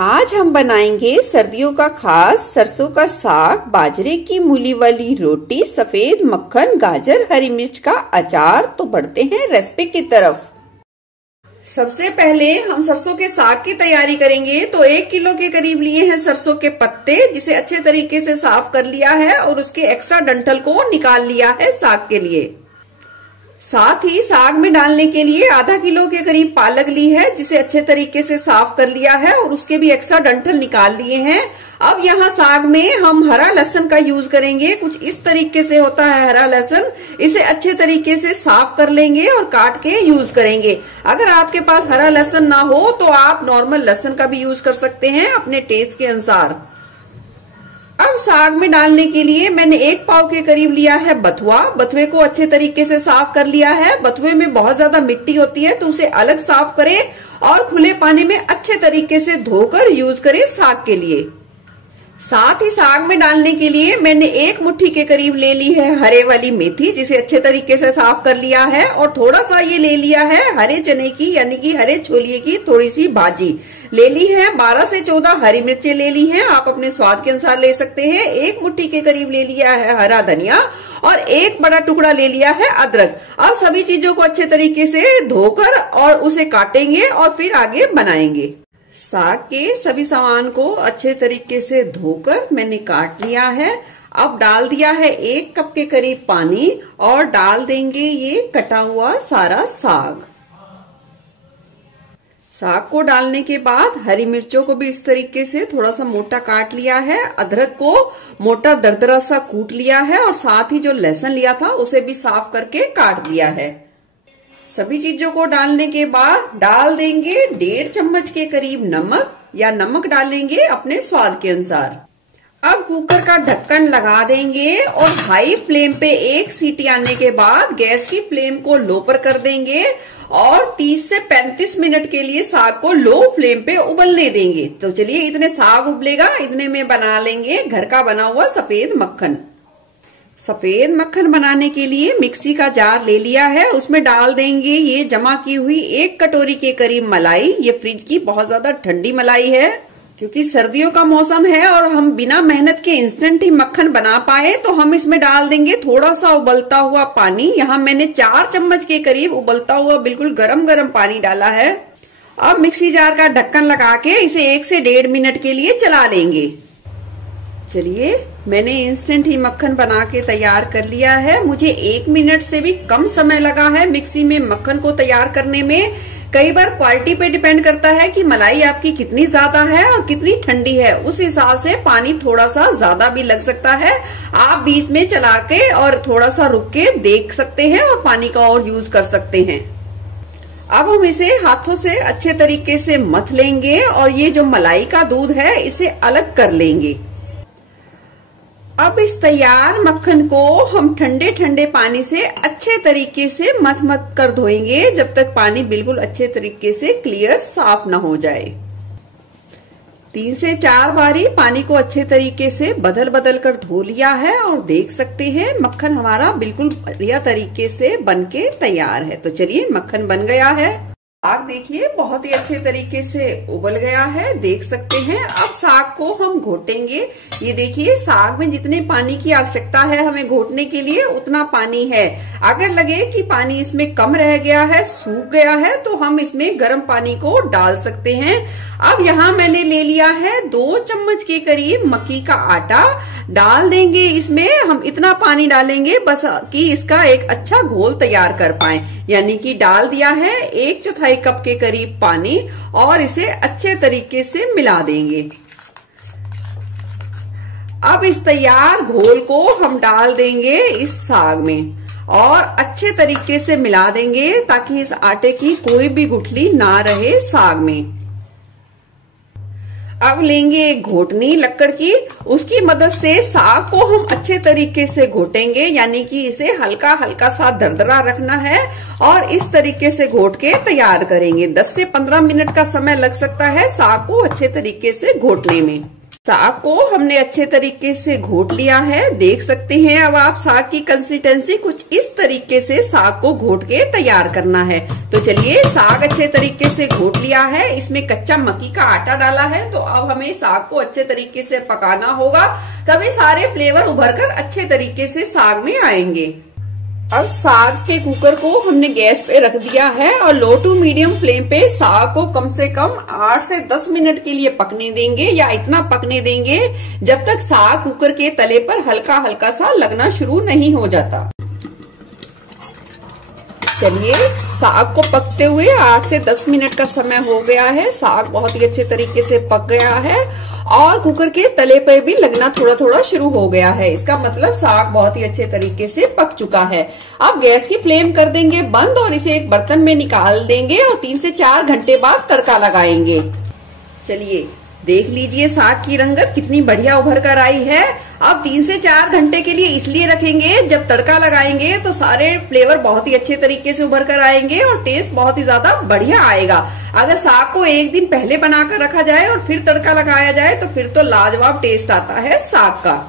आज हम बनाएंगे सर्दियों का खास सरसों का साग, बाजरे की मूली वाली रोटी, सफेद मक्खन, गाजर, हरी मिर्च का अचार। तो बढ़ते हैं रेसिपी की तरफ। सबसे पहले हम सरसों के साग की तैयारी करेंगे। तो 1 किलो के करीब लिए हैं सरसों के पत्ते, जिसे अच्छे तरीके से साफ कर लिया है और उसके एक्स्ट्रा डंठल को निकाल लिया है साग के लिए। साथ ही साग में डालने के लिए आधा किलो के करीब पालक ली है, जिसे अच्छे तरीके से साफ कर लिया है और उसके भी एक्स्ट्रा डंठल निकाल लिए हैं। अब यहाँ साग में हम हरा लहसुन का यूज करेंगे। कुछ इस तरीके से होता है हरा लहसुन। इसे अच्छे तरीके से साफ कर लेंगे और काट के यूज करेंगे। अगर आपके पास हरा लहसुन ना हो तो आप नॉर्मल लहसुन का भी यूज कर सकते हैं अपने टेस्ट के अनुसार। अब साग में डालने के लिए मैंने 1 पाव के करीब लिया है बथुआ। बथुए को अच्छे तरीके से साफ कर लिया है। बथुए में बहुत ज्यादा मिट्टी होती है, तो उसे अलग साफ करें और खुले पानी में अच्छे तरीके से धोकर यूज करें साग के लिए। साथ ही साग में डालने के लिए मैंने 1 मुट्ठी के करीब ले ली है हरे वाली मेथी, जिसे अच्छे तरीके से साफ कर लिया है। और थोड़ा सा ये ले लिया है हरे चने की यानी कि हरे छोलिए की थोड़ी सी भाजी ले ली है। 12 से 14 हरी मिर्चें ले ली हैं, आप अपने स्वाद के अनुसार ले सकते हैं। 1 मुट्ठी के करीब ले लिया है हरा धनिया और 1 बड़ा टुकड़ा ले लिया है अदरक। अब सभी चीजों को अच्छे तरीके से धोकर और उसे काटेंगे और फिर आगे बनाएंगे। साग के सभी सामान को अच्छे तरीके से धोकर मैंने काट लिया है। अब डाल दिया है 1 कप के करीब पानी और डाल देंगे ये कटा हुआ सारा साग। साग को डालने के बाद हरी मिर्चों को भी इस तरीके से थोड़ा सा मोटा काट लिया है। अदरक को मोटा दरदरा सा कूट लिया है और साथ ही जो लहसुन लिया था उसे भी साफ करके काट दिया है। सभी चीजों को डालने के बाद डाल देंगे 1.5 चम्मच के करीब नमक, या नमक डालेंगे अपने स्वाद के अनुसार। अब कुकर का ढक्कन लगा देंगे और हाई फ्लेम पे 1 सीटी आने के बाद गैस की फ्लेम को लो पर कर देंगे और 30 से 35 मिनट के लिए साग को लो फ्लेम पे उबलने देंगे। तो चलिए, इतने साग उबलेगा, इतने में बना लेंगे घर का बना हुआ सफेद मक्खन। सफेद मक्खन बनाने के लिए मिक्सी का जार ले लिया है, उसमें डाल देंगे ये जमा की हुई 1 कटोरी के करीब मलाई। ये फ्रिज की बहुत ज्यादा ठंडी मलाई है, क्योंकि सर्दियों का मौसम है और हम बिना मेहनत के इंस्टेंट ही मक्खन बना पाए, तो हम इसमें डाल देंगे थोड़ा सा उबलता हुआ पानी। यहाँ मैंने 4 चम्मच के करीब उबलता हुआ बिल्कुल गरम गरम पानी डाला है। अब मिक्सी जार का ढक्कन लगा के इसे 1 से 1.5 मिनट के लिए चला लेंगे। चलिए, मैंने इंस्टेंट ही मक्खन बना के तैयार कर लिया है। मुझे 1 मिनट से भी कम समय लगा है मिक्सी में मक्खन को तैयार करने में। कई बार क्वालिटी पे डिपेंड करता है कि मलाई आपकी कितनी ज्यादा है और कितनी ठंडी है, उस हिसाब से पानी थोड़ा सा ज्यादा भी लग सकता है। आप बीच में चला के और थोड़ा सा रुक के देख सकते हैं और पानी का और यूज कर सकते हैं। अब हम इसे हाथों से अच्छे तरीके से मथ लेंगे और ये जो मलाई का दूध है इसे अलग कर लेंगे। अब इस तैयार मक्खन को हम ठंडे ठंडे पानी से अच्छे तरीके से मथ मथ कर धोएंगे, जब तक पानी बिल्कुल अच्छे तरीके से क्लियर साफ ना हो जाए। 3 से 4 बारी पानी को अच्छे तरीके से बदल बदल कर धो लिया है और देख सकते हैं मक्खन हमारा बिल्कुल बढ़िया तरीके से बनके तैयार है। तो चलिए, मक्खन बन गया है। साग देखिए बहुत ही अच्छे तरीके से उबल गया है, देख सकते हैं। अब साग को हम घोटेंगे। ये देखिए, साग में जितने पानी की आवश्यकता है हमें घोटने के लिए उतना पानी है। अगर लगे कि पानी इसमें कम रह गया है, सूख गया है, तो हम इसमें गर्म पानी को डाल सकते हैं। अब यहाँ मैंने ले लिया है 2 चम्मच के करीब मक्की का आटा। डाल देंगे इसमें, हम इतना पानी डालेंगे बस कि इसका एक अच्छा घोल तैयार कर पाए। यानी कि डाल दिया है 1/4 कप के करीब पानी और इसे अच्छे तरीके से मिला देंगे। अब इस तैयार घोल को हम डाल देंगे इस साग में और अच्छे तरीके से मिला देंगे, ताकि इस आटे की कोई भी गुठली ना रहे साग में। अब लेंगे एक घोटनी लक्कड़ की, उसकी मदद से साग को हम अच्छे तरीके से घोटेंगे। यानी कि इसे हल्का हल्का सा दरदरा रखना है और इस तरीके से घोट के तैयार करेंगे। 10 से 15 मिनट का समय लग सकता है साग को अच्छे तरीके से घोटने में। साग को हमने अच्छे तरीके से घोट लिया है। देख सकते हैं अब आप साग की कंसिस्टेंसी कुछ इस तरीके से साग को घोट के तैयार करना है। तो चलिए, साग अच्छे तरीके से घोट लिया है, इसमें कच्चा मक्की का आटा डाला है। तो अब हमें साग को अच्छे तरीके से पकाना होगा, तभी सारे फ्लेवर उभर कर अच्छे तरीके से साग में आएंगे। अब साग के कुकर को हमने गैस पे रख दिया है और लो टू मीडियम फ्लेम पे साग को कम से कम 8 से 10 मिनट के लिए पकने देंगे, या इतना पकने देंगे जब तक साग कुकर के तले पर हल्का हल्का सा लगना शुरू नहीं हो जाता। चलिए, साग को पकते हुए 8 से 10 मिनट का समय हो गया है। साग बहुत ही अच्छे तरीके से पक गया है और कुकर के तले पर भी लगना थोड़ा थोड़ा शुरू हो गया है। इसका मतलब साग बहुत ही अच्छे तरीके से पक चुका है। अब गैस की फ्लेम कर देंगे बंद और इसे एक बर्तन में निकाल देंगे और 3 से 4 घंटे बाद तड़का लगाएंगे। चलिए, देख लीजिए साग की रंगत कितनी बढ़िया उभर कर आई है। अब 3 से 4 घंटे के लिए इसलिए रखेंगे, जब तड़का लगाएंगे तो सारे फ्लेवर बहुत ही अच्छे तरीके से उभर कर आएंगे और टेस्ट बहुत ही ज्यादा बढ़िया आएगा। अगर साग को एक दिन पहले बनाकर रखा जाए और फिर तड़का लगाया जाए तो फिर तो लाजवाब टेस्ट आता है साग का।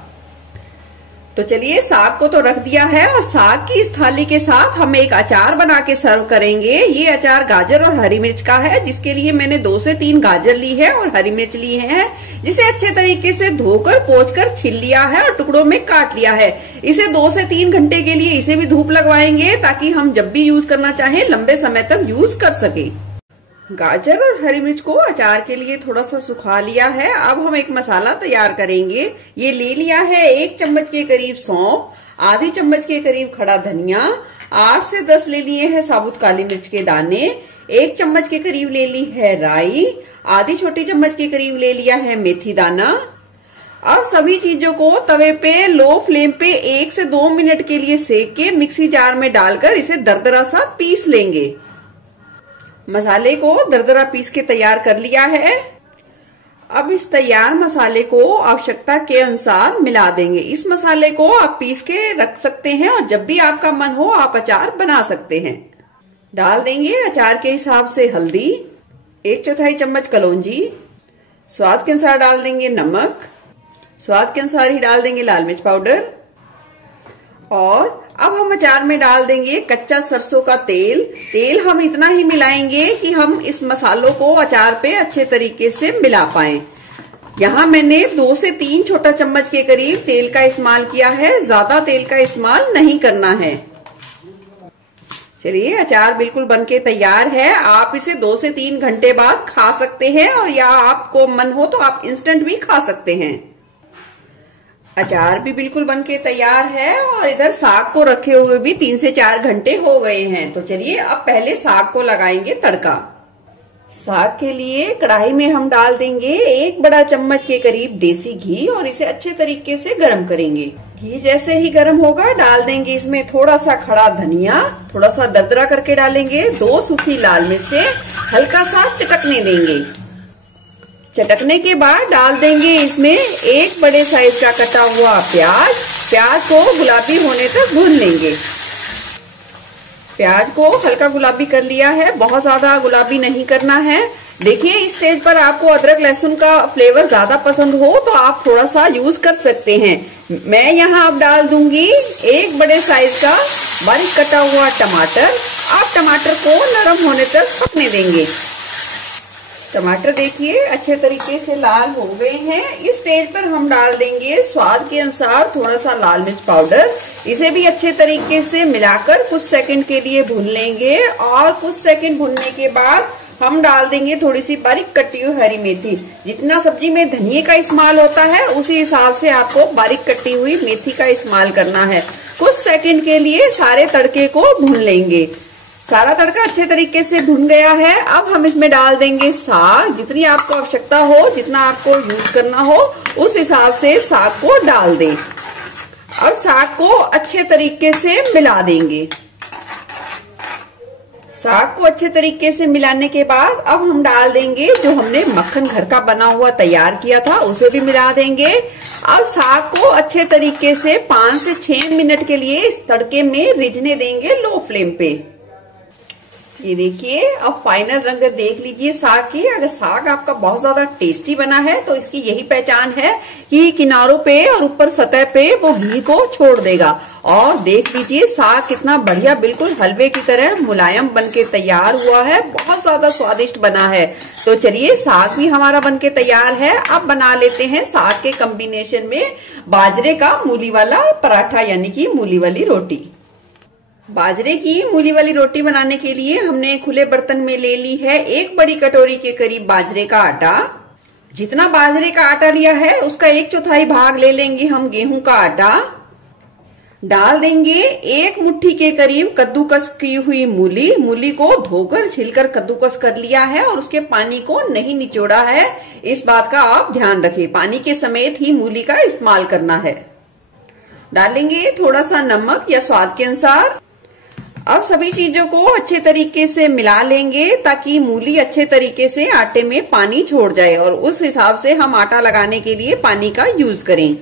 तो चलिए, साग को तो रख दिया है और साग की इस थाली के साथ हम एक अचार बना के सर्व करेंगे। ये अचार गाजर और हरी मिर्च का है, जिसके लिए मैंने 2 से 3 गाजर ली है और हरी मिर्च ली है, जिसे अच्छे तरीके से धोकर पोंछकर छील लिया है और टुकड़ों में काट लिया है। इसे 2 से 3 घंटे के लिए इसे भी धूप लगवाएंगे, ताकि हम जब भी यूज करना चाहें लंबे समय तक यूज कर सके। गाजर और हरी मिर्च को अचार के लिए थोड़ा सा सुखा लिया है। अब हम एक मसाला तैयार करेंगे। ये ले लिया है 1 चम्मच के करीब सौंफ, आधी चम्मच के करीब खड़ा धनिया, 8 से 10 ले लिए हैं साबुत काली मिर्च के दाने, 1 चम्मच के करीब ले ली है राई, आधी छोटी चम्मच के करीब ले लिया है मेथी दाना। अब सभी चीजों को तवे पे लो फ्लेम पे 1 से 2 मिनट के लिए सेक के मिक्सी जार में डालकर इसे दरदरा सा पीस लेंगे। मसाले को दरदरा पीस के तैयार कर लिया है। अब इस तैयार मसाले को आवश्यकता के अनुसार मिला देंगे। इस मसाले को आप पीस के रख सकते हैं और जब भी आपका मन हो आप अचार बना सकते हैं। डाल देंगे अचार के हिसाब से हल्दी, 1/4 चम्मच कलौंजी, स्वाद के अनुसार डाल देंगे नमक, स्वाद के अनुसार ही डाल देंगे लाल मिर्च पाउडर, और अब हम अचार में डाल देंगे कच्चा सरसों का तेल। तेल हम इतना ही मिलाएंगे कि हम इस मसालों को अचार पे अच्छे तरीके से मिला पाएं। यहाँ मैंने 2 से 3 छोटा चम्मच के करीब तेल का इस्तेमाल किया है, ज्यादा तेल का इस्तेमाल नहीं करना है। चलिए, अचार बिल्कुल बनके तैयार है। आप इसे 2 से 3 घंटे बाद खा सकते हैं, और या आपको मन हो तो आप इंस्टेंट भी खा सकते हैं। अचार भी बिल्कुल बनके तैयार है और इधर साग को रखे हुए भी 3 से 4 घंटे हो गए हैं। तो चलिए, अब पहले साग को लगाएंगे तड़का। साग के लिए कढ़ाई में हम डाल देंगे 1 बड़ा चम्मच के करीब देसी घी और इसे अच्छे तरीके से गर्म करेंगे। घी जैसे ही गर्म होगा डाल देंगे इसमें थोड़ा सा खड़ा धनिया, थोड़ा सा दरदरा करके डालेंगे, 2 सूखी लाल मिर्चें, हल्का सा चटकने देंगे। चटकने के बाद डाल देंगे इसमें 1 बड़े साइज का कटा हुआ प्याज। प्याज को गुलाबी होने तक भून लेंगे। प्याज को हल्का गुलाबी कर लिया है, बहुत ज्यादा गुलाबी नहीं करना है। देखिए, इस स्टेज पर आपको अदरक लहसुन का फ्लेवर ज्यादा पसंद हो तो आप थोड़ा सा यूज कर सकते हैं। मैं यहाँ अब डाल दूंगी 1 बड़े साइज का बारीक कटा हुआ टमाटर। आप टमाटर को नरम होने तक पकने देंगे। टमाटर देखिए अच्छे तरीके से लाल हो गए हैं। इस स्टेज पर हम डाल देंगे स्वाद के अनुसार थोड़ा सा लाल मिर्च पाउडर। इसे भी अच्छे तरीके से मिलाकर कुछ सेकंड के लिए भून लेंगे, और कुछ सेकंड भूनने के बाद हम डाल देंगे थोड़ी सी बारीक कटी हुई हरी मेथी। जितना सब्जी में धनिये का इस्तेमाल होता है उसी हिसाब से आपको बारीक कटी हुई मेथी का इस्तेमाल करना है। कुछ सेकंड के लिए सारे तड़के को भून लेंगे। सारा तड़का अच्छे तरीके से भुन गया है। अब हम इसमें डाल देंगे साग। जितनी आपको आवश्यकता हो, जितना आपको यूज करना हो, उस हिसाब से साग को डाल दें। अब साग को अच्छे तरीके से मिला देंगे। साग को अच्छे तरीके से मिलाने के बाद अब हम डाल देंगे जो हमने मक्खन घर का बना हुआ तैयार किया था, उसे भी मिला देंगे। अब साग को अच्छे तरीके से 5 से 6 मिनट के लिए इस तड़के में रिझने देंगे लो फ्लेम पे। ये देखिए, अब फाइनल रंग देख लीजिए साग की। अगर साग आपका बहुत ज्यादा टेस्टी बना है तो इसकी यही पहचान है कि किनारों पे और ऊपर सतह पे वो घी को छोड़ देगा। और देख लीजिए साग कितना बढ़िया, बिल्कुल हलवे की तरह मुलायम बनके तैयार हुआ है, बहुत ज्यादा स्वादिष्ट बना है। तो चलिए, साग भी हमारा बनके तैयार है। अब बना लेते हैं साग के कॉम्बिनेशन में बाजरे का मूली वाला पराठा, यानी कि मूली वाली रोटी। बाजरे की मूली वाली रोटी बनाने के लिए हमने खुले बर्तन में ले ली है 1 बड़ी कटोरी के करीब बाजरे का आटा। जितना बाजरे का आटा लिया है उसका 1/4 भाग ले लेंगे हम गेहूं का आटा। डाल देंगे 1 मुट्ठी के करीब कद्दूकस की हुई मूली। मूली को धोकर छिलकर कद्दूकस कर लिया है और उसके पानी को नहीं निचोड़ा है। इस बात का आप ध्यान रखें, पानी के समेत ही मूली का इस्तेमाल करना है। डालेंगे थोड़ा सा नमक या स्वाद के अनुसार। अब सभी चीजों को अच्छे तरीके से मिला लेंगे ताकि मूली अच्छे तरीके से आटे में पानी छोड़ जाए, और उस हिसाब से हम आटा लगाने के लिए पानी का यूज करें।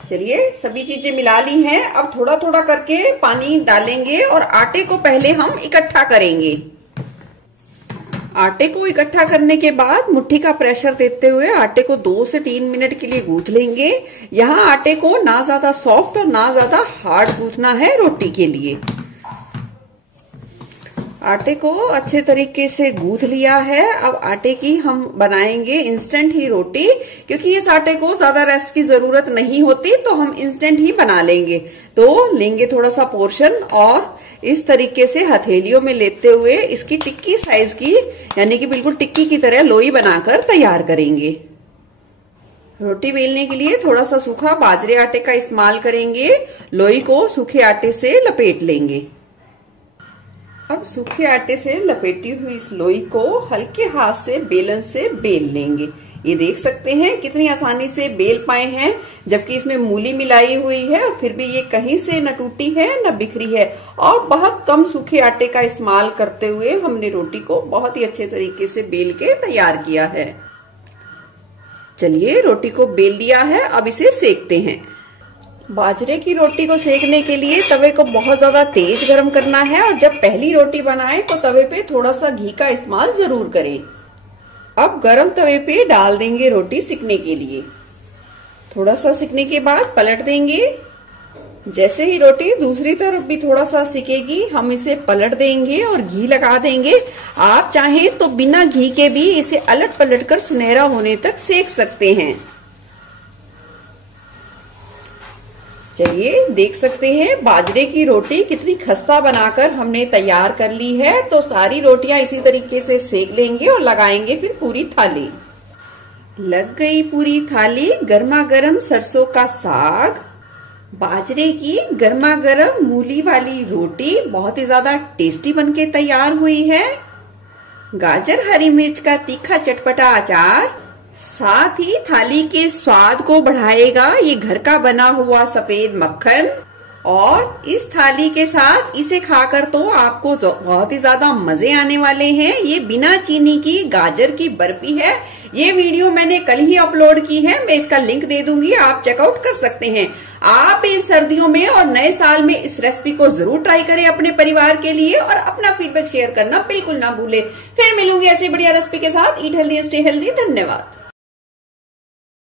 चलिए, सभी चीजें मिला ली हैं। अब थोड़ा थोड़ा करके पानी डालेंगे और आटे को पहले हम इकट्ठा करेंगे। आटे को इकट्ठा करने के बाद मुट्ठी का प्रेशर देते हुए आटे को 2 से 3 मिनट के लिए गूंथ लेंगे। यहाँ आटे को ना ज्यादा सॉफ्ट और ना ज्यादा हार्ड गूंथना है रोटी के लिए। आटे को अच्छे तरीके से गूंथ लिया है। अब आटे की हम बनाएंगे इंस्टेंट ही रोटी, क्योंकि इस आटे को ज्यादा रेस्ट की जरूरत नहीं होती, तो हम इंस्टेंट ही बना लेंगे। तो लेंगे थोड़ा सा पोर्शन और इस तरीके से हथेलियों में लेते हुए इसकी टिक्की साइज की, यानी कि बिल्कुल टिक्की की तरह लोई बनाकर तैयार करेंगे। रोटी बेलने के लिए थोड़ा सा सूखा बाजरे आटे का इस्तेमाल करेंगे। लोई को सूखे आटे से लपेट लेंगे। अब सूखे आटे से लपेटी हुई इस लोई को हल्के हाथ से बेलन से बेल लेंगे। ये देख सकते हैं कितनी आसानी से बेल पाए हैं, जबकि इसमें मूली मिलाई हुई है और फिर भी ये कहीं से न टूटी है न बिखरी है। और बहुत कम सूखे आटे का इस्तेमाल करते हुए हमने रोटी को बहुत ही अच्छे तरीके से बेल के तैयार किया है। चलिए, रोटी को बेल लिया है, अब इसे सेकते हैं। बाजरे की रोटी को सेकने के लिए तवे को बहुत ज्यादा तेज गर्म करना है, और जब पहली रोटी बनाएं तो तवे पे थोड़ा सा घी का इस्तेमाल जरूर करें। अब गरम तवे पे डाल देंगे रोटी सिकने के लिए। थोड़ा सा सिकने के बाद पलट देंगे। जैसे ही रोटी दूसरी तरफ भी थोड़ा सा सिकेगी, हम इसे पलट देंगे और घी लगा देंगे। आप चाहें तो बिना घी के भी इसे अलट पलट कर सुनहरा होने तक सेक सकते हैं। चलिए, देख सकते हैं बाजरे की रोटी कितनी खस्ता बनाकर हमने तैयार कर ली है। तो सारी रोटियां इसी तरीके से सेक लेंगे और लगाएंगे फिर पूरी थाली। लग गई पूरी थाली। गर्मा गर्म सरसों का साग, बाजरे की गर्मा गर्म मूली वाली रोटी बहुत ही ज्यादा टेस्टी बनके तैयार हुई है। गाजर हरी मिर्च का तीखा चटपटा अचार, साथ ही थाली के स्वाद को बढ़ाएगा ये घर का बना हुआ सफेद मक्खन। और इस थाली के साथ इसे खाकर तो आपको बहुत ही ज्यादा मजे आने वाले हैं। ये बिना चीनी की गाजर की बर्फी है। ये वीडियो मैंने कल ही अपलोड की है, मैं इसका लिंक दे दूंगी, आप चेकआउट कर सकते हैं। आप इन सर्दियों में और नए साल में इस रेसिपी को जरूर ट्राई करें अपने परिवार के लिए, और अपना फीडबैक शेयर करना बिल्कुल ना भूले। फिर मिलूंगी ऐसी बढ़िया रेसिपी के साथ। Eat healthy, stay healthy. धन्यवाद।